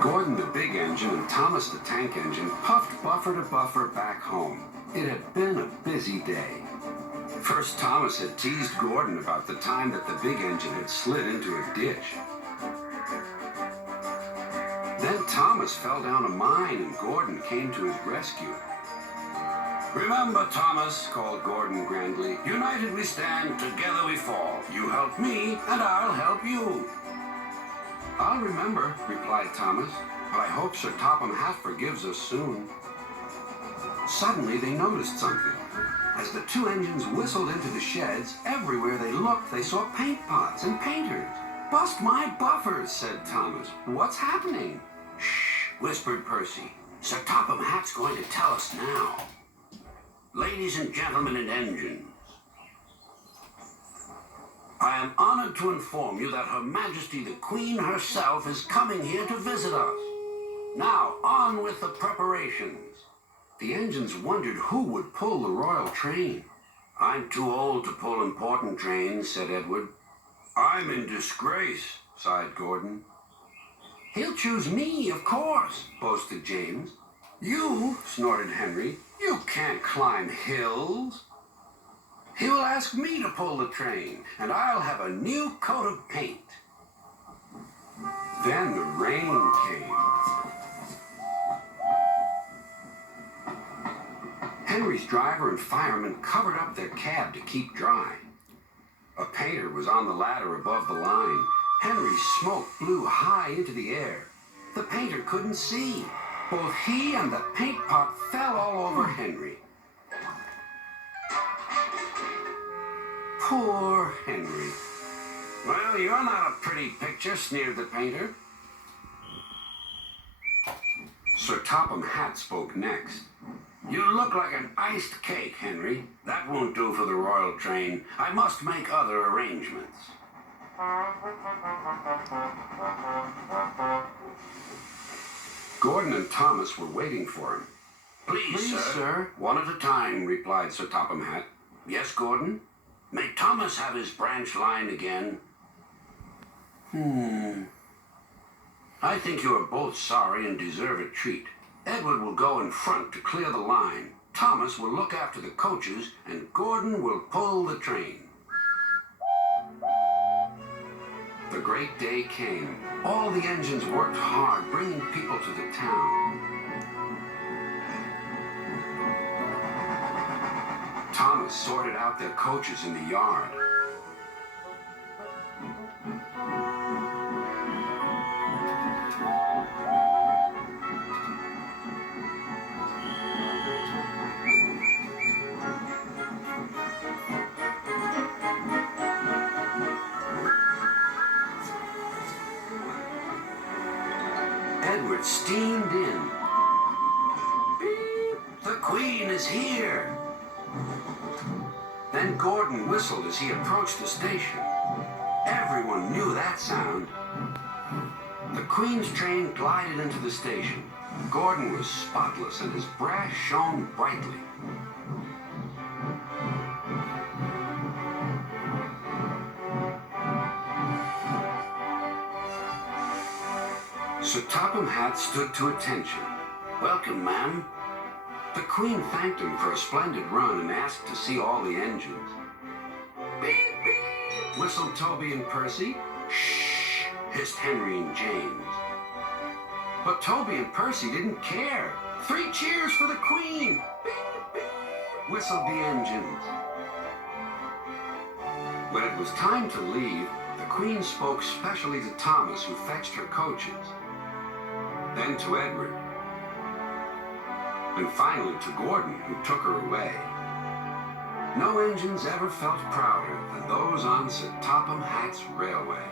Gordon, the big engine, and Thomas, the tank engine, puffed buffer to buffer back home. It had been a busy day. First, Thomas had teased Gordon about the time that the big engine had slid into a ditch. Then Thomas fell down a mine and Gordon came to his rescue. "Remember, Thomas," called Gordon grandly, "united we stand, together we fall. You help me, and I'll help you." "I'll remember," replied Thomas, "but I hope Sir Topham Hatt forgives us soon." Suddenly they noticed something. As the two engines whistled into the sheds, everywhere they looked, they saw paint pots and painters. "Bust my buffers," said Thomas. "What's happening?" "Shh," whispered Percy. "Sir Topham Hatt's going to tell us now. Ladies and gentlemen and engines, I am honored to inform you that Her Majesty the Queen herself is coming here to visit us. Now, on with the preparations." The engines wondered who would pull the royal train. "I'm too old to pull important trains," said Edward. "I'm in disgrace," sighed Gordon. "He'll choose me, of course," boasted James. "You," snorted Henry, "you can't climb hills." "He will ask me to pull the train, and I'll have a new coat of paint." Then the rain came. Henry's driver and fireman covered up their cab to keep dry. A painter was on the ladder above the line. Henry's smoke blew high into the air. The painter couldn't see. Both he and the paint pot fell all over Henry. Poor Henry. "Well, you're not a pretty picture," sneered the painter. Sir Topham Hatt spoke next. "You look like an iced cake, Henry. That won't do for the royal train. I must make other arrangements." Gordon and Thomas were waiting for him. Please, sir. One at a time," replied Sir Topham Hatt. "Yes, Gordon? May Thomas have his branch line again?" "I think you are both sorry and deserve a treat. Edward will go in front to clear the line. Thomas will look after the coaches, and Gordon will pull the train." The great day came. All the engines worked hard, bringing people to the town. Thomas sorted out their coaches in the yard. Edward steamed in. "Beep! The Queen is here!" Then Gordon whistled as he approached the station. Everyone knew that sound. The Queen's train glided into the station. Gordon was spotless and his brass shone brightly. Sir Topham Hatt stood to attention. "Welcome, ma'am." The Queen thanked him for a splendid run and asked to see all the engines. "Beep, beep," whistled Toby and Percy. "Shh," hissed Henry and James. But Toby and Percy didn't care. "3 cheers for the Queen!" Beep, beep, whistled the engines. When it was time to leave, the Queen spoke specially to Thomas, who fetched her coaches. Then to Edward. And finally to Gordon, who took her away. No engines ever felt prouder than those on Sir Topham Hatt's railway.